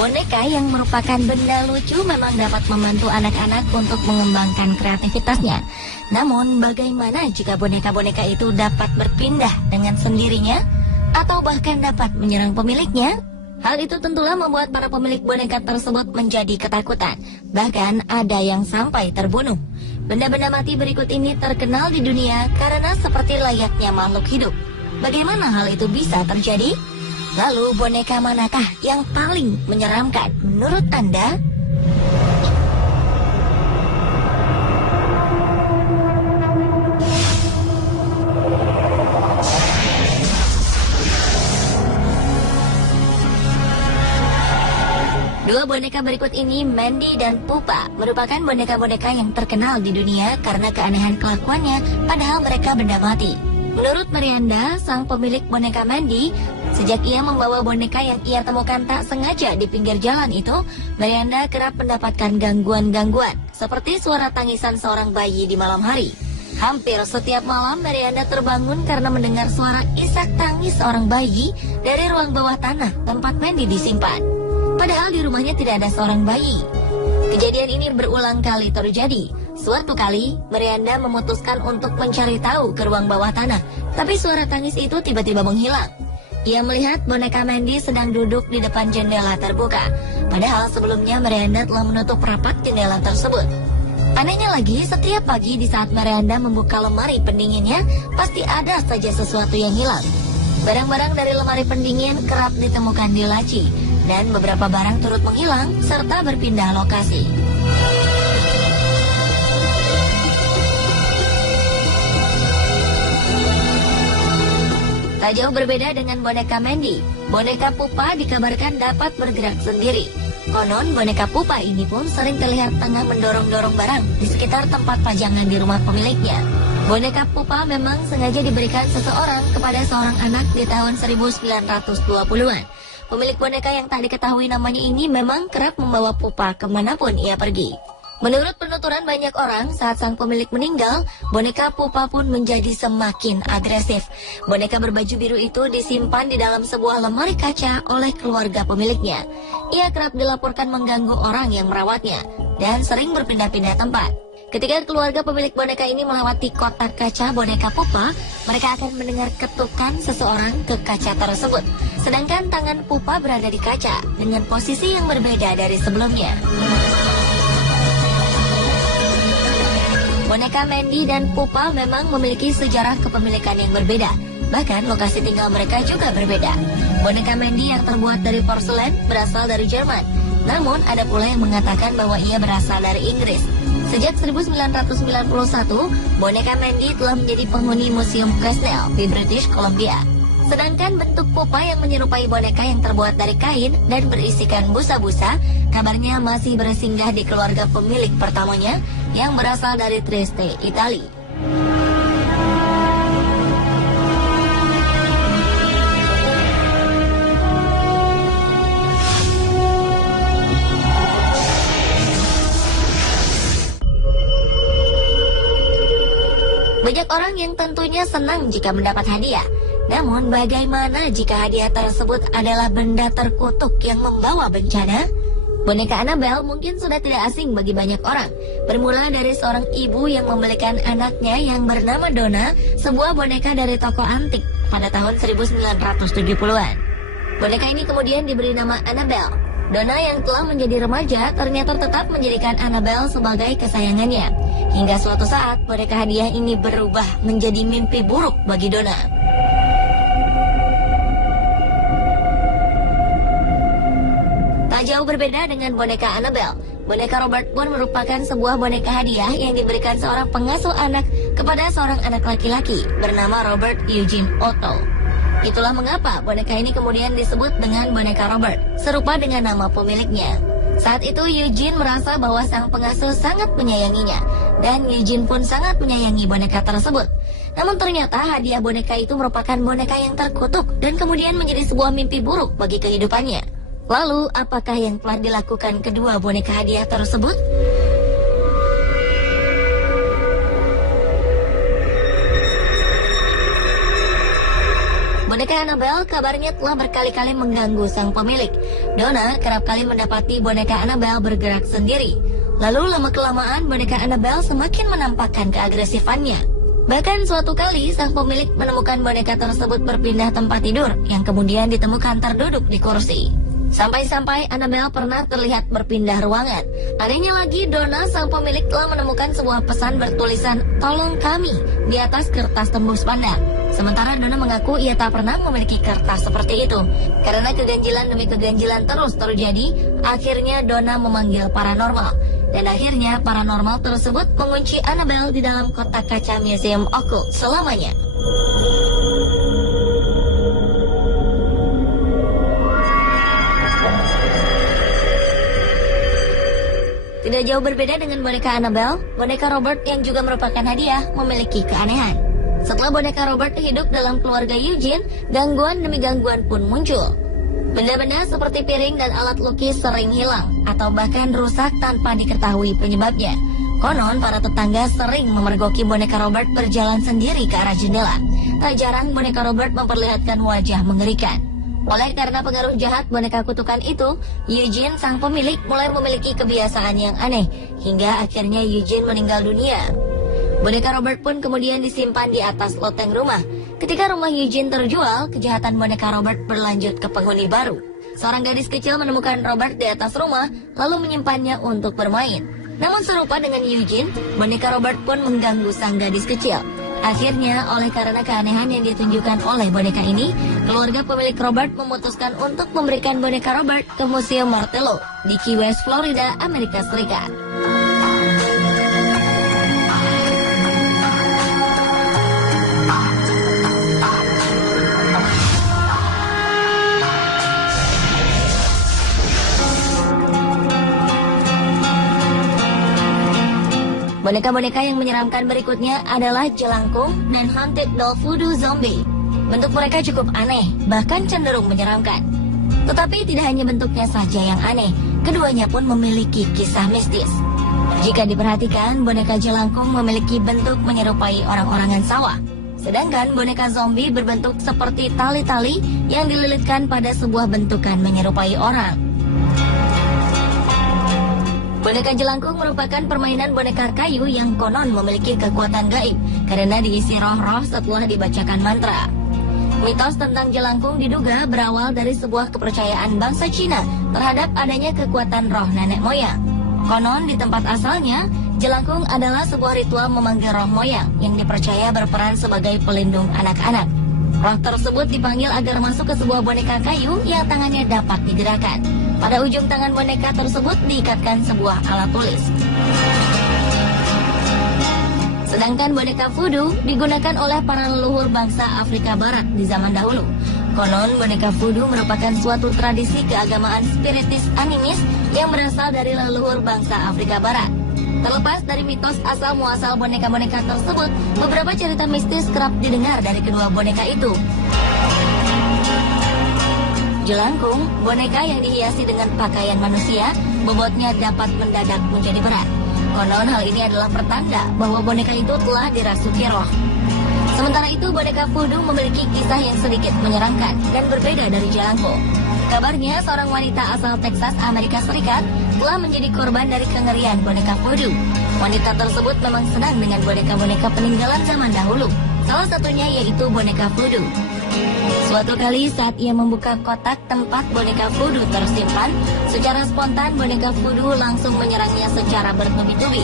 Boneka yang merupakan benda lucu memang dapat membantu anak-anak untuk mengembangkan kreativitasnya. Namun, bagaimana jika boneka-boneka itu dapat berpindah dengan sendirinya atau bahkan dapat menyerang pemiliknya? Hal itu tentulah membuat para pemilik boneka tersebut menjadi ketakutan. Bahkan ada yang sampai terbunuh. Benda-benda mati berikut ini terkenal di dunia karena seperti layaknya makhluk hidup. Bagaimana hal itu bisa terjadi? Lalu boneka manakah yang paling menyeramkan menurut Anda? Dua boneka berikut ini, Mandy dan Pupa, merupakan boneka-boneka yang terkenal di dunia karena keanehan kelakuannya, padahal mereka benda mati. Menurut Miranda, sang pemilik boneka Mandy, sejak ia membawa boneka yang ia temukan tak sengaja di pinggir jalan itu, Miranda kerap mendapatkan gangguan-gangguan, seperti suara tangisan seorang bayi di malam hari. Hampir setiap malam, Miranda terbangun karena mendengar suara isak tangis seorang bayi dari ruang bawah tanah tempat Mandy disimpan. Padahal di rumahnya tidak ada seorang bayi. Kejadian ini berulang kali terjadi. Suatu kali, Miranda memutuskan untuk mencari tahu ke ruang bawah tanah, tapi suara tangis itu tiba-tiba menghilang. Ia melihat boneka Mandy sedang duduk di depan jendela terbuka, padahal sebelumnya Miranda telah menutup rapat jendela tersebut. Anehnya lagi, setiap pagi di saat Miranda membuka lemari pendinginnya, pasti ada saja sesuatu yang hilang. Barang-barang dari lemari pendingin kerap ditemukan di laci, dan beberapa barang turut menghilang serta berpindah lokasi. Tak jauh berbeda dengan boneka Mandy, boneka Pupa dikabarkan dapat bergerak sendiri. Konon boneka Pupa ini pun sering terlihat tengah mendorong-dorong barang di sekitar tempat pajangan di rumah pemiliknya. Boneka Pupa memang sengaja diberikan seseorang kepada seorang anak di tahun 1920-an. Pemilik boneka yang tak diketahui namanya ini memang kerap membawa Pupa kemanapun ia pergi. Menurut penuturan banyak orang, saat sang pemilik meninggal, boneka Pupa pun menjadi semakin agresif. Boneka berbaju biru itu disimpan di dalam sebuah lemari kaca oleh keluarga pemiliknya. Ia kerap dilaporkan mengganggu orang yang merawatnya dan sering berpindah-pindah tempat. Ketika keluarga pemilik boneka ini melewati kotak kaca boneka Pupa, mereka akan mendengar ketukan seseorang ke kaca tersebut. Sedangkan tangan Pupa berada di kaca dengan posisi yang berbeda dari sebelumnya. Boneka Mandy dan Pupa memang memiliki sejarah kepemilikan yang berbeda. Bahkan lokasi tinggal mereka juga berbeda. Boneka Mandy yang terbuat dari porselen berasal dari Jerman. Namun ada pula yang mengatakan bahwa ia berasal dari Inggris. Sejak 1991, boneka Mandy telah menjadi penghuni Museum Quesnel di British Columbia. Sedangkan bentuk Pupa yang menyerupai boneka yang terbuat dari kain dan berisikan busa-busa, kabarnya masih bersinggah di keluarga pemilik pertamanya yang berasal dari Trieste, Italia. Banyak orang yang tentunya senang jika mendapat hadiah. Namun bagaimana jika hadiah tersebut adalah benda terkutuk yang membawa bencana? Boneka Annabelle mungkin sudah tidak asing bagi banyak orang. Bermula dari seorang ibu yang membelikan anaknya yang bernama Donna sebuah boneka dari toko antik pada tahun 1970-an. Boneka ini kemudian diberi nama Annabelle. Donna yang telah menjadi remaja ternyata tetap menjadikan Annabelle sebagai kesayangannya. Hingga suatu saat boneka hadiah ini berubah menjadi mimpi buruk bagi Donna. Tak jauh berbeda dengan boneka Annabelle, boneka Robert pun merupakan sebuah boneka hadiah yang diberikan seorang pengasuh anak kepada seorang anak laki-laki bernama Robert Eugene Otto. Itulah mengapa boneka ini kemudian disebut dengan boneka Robert, serupa dengan nama pemiliknya. Saat itu Eugene merasa bahwa sang pengasuh sangat menyayanginya, dan Eugene pun sangat menyayangi boneka tersebut. Namun ternyata hadiah boneka itu merupakan boneka yang terkutuk dan kemudian menjadi sebuah mimpi buruk bagi kehidupannya. Lalu, apakah yang telah dilakukan kedua boneka hadiah tersebut? Boneka Annabelle kabarnya telah berkali-kali mengganggu sang pemilik. Donna kerap kali mendapati boneka Annabelle bergerak sendiri. Lalu lama-kelamaan boneka Annabelle semakin menampakkan keagresifannya. Bahkan suatu kali sang pemilik menemukan boneka tersebut berpindah tempat tidur yang kemudian ditemukan terduduk di kursi. Sampai-sampai Annabelle pernah terlihat berpindah ruangan. Anehnya lagi, Donna sang pemilik telah menemukan sebuah pesan bertulisan "Tolong kami" di atas kertas tembus pandang. Sementara Donna mengaku ia tak pernah memiliki kertas seperti itu. Karena keganjilan demi keganjilan terus terjadi, akhirnya Donna memanggil paranormal. Dan akhirnya paranormal tersebut mengunci Annabelle di dalam kotak kaca Museum Occult selamanya. Tidak jauh berbeda dengan boneka Annabelle, boneka Robert yang juga merupakan hadiah memiliki keanehan. Setelah boneka Robert hidup dalam keluarga Eugene, gangguan demi gangguan pun muncul. Benda-benda seperti piring dan alat lukis sering hilang atau bahkan rusak tanpa diketahui penyebabnya. Konon para tetangga sering memergoki boneka Robert berjalan sendiri ke arah jendela. Tak jarang boneka Robert memperlihatkan wajah mengerikan. Oleh karena pengaruh jahat boneka kutukan itu, Eugene sang pemilik mulai memiliki kebiasaan yang aneh, hingga akhirnya Eugene meninggal dunia. Boneka Robert pun kemudian disimpan di atas loteng rumah. Ketika rumah Eugene terjual, kejahatan boneka Robert berlanjut ke penghuni baru. Seorang gadis kecil menemukan Robert di atas rumah, lalu menyimpannya untuk bermain. Namun serupa dengan Eugene, boneka Robert pun mengganggu sang gadis kecil. Akhirnya, oleh karena keanehan yang ditunjukkan oleh boneka ini, keluarga pemilik Robert memutuskan untuk memberikan boneka Robert ke Museum Martello di Key West, Florida, Amerika Serikat. Boneka-boneka yang menyeramkan berikutnya adalah jelangkung dan haunted doll voodoo zombie. Bentuk mereka cukup aneh, bahkan cenderung menyeramkan. Tetapi tidak hanya bentuknya saja yang aneh, keduanya pun memiliki kisah mistis. Jika diperhatikan, boneka jelangkung memiliki bentuk menyerupai orang-orangan sawah. Sedangkan boneka zombie berbentuk seperti tali-tali yang dililitkan pada sebuah bentukan menyerupai orang. Boneka jelangkung merupakan permainan boneka kayu yang konon memiliki kekuatan gaib karena diisi roh-roh setelah dibacakan mantra. Mitos tentang jelangkung diduga berawal dari sebuah kepercayaan bangsa Cina terhadap adanya kekuatan roh nenek moyang. Konon di tempat asalnya, jelangkung adalah sebuah ritual memanggil roh moyang yang dipercaya berperan sebagai pelindung anak-anak. Roh tersebut dipanggil agar masuk ke sebuah boneka kayu yang tangannya dapat digerakkan. Pada ujung tangan boneka tersebut diikatkan sebuah alat tulis. Sedangkan boneka voodoo digunakan oleh para leluhur bangsa Afrika Barat di zaman dahulu. Konon boneka voodoo merupakan suatu tradisi keagamaan spiritis animis yang berasal dari leluhur bangsa Afrika Barat. Terlepas dari mitos asal-muasal boneka-boneka tersebut, beberapa cerita mistis kerap didengar dari kedua boneka itu. Jelangkung, boneka yang dihiasi dengan pakaian manusia, bobotnya dapat mendadak menjadi berat. Konon hal ini adalah pertanda bahwa boneka itu telah dirasuki roh. Sementara itu, boneka voodoo memiliki kisah yang sedikit menyeramkan dan berbeda dari jelangkung. Kabarnya, seorang wanita asal Texas, Amerika Serikat, telah menjadi korban dari kengerian boneka voodoo. Wanita tersebut memang senang dengan boneka-boneka peninggalan zaman dahulu. Salah satunya yaitu boneka voodoo. Suatu kali saat ia membuka kotak tempat boneka voodoo tersimpan, secara spontan boneka voodoo langsung menyerangnya secara bertubi-tubi.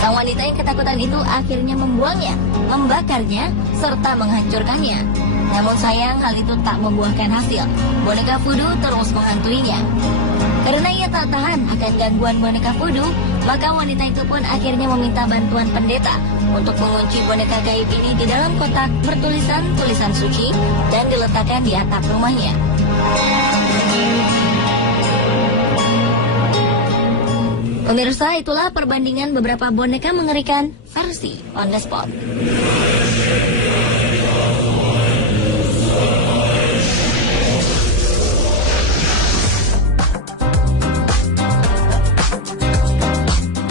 Sang wanita yang ketakutan itu akhirnya membuangnya, membakarnya, serta menghancurkannya. Namun sayang hal itu tak membuahkan hasil. Boneka voodoo terus menghantuinya. Karena ia tak tahan akan gangguan boneka voodoo, maka wanita itu pun akhirnya meminta bantuan pendeta untuk mengunci boneka gaib ini di dalam kotak bertulisan tulisan suci dan diletakkan di atap rumahnya. Pemirsa, itulah perbandingan beberapa boneka mengerikan versi On The Spot.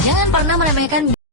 Jangan pernah meremehkan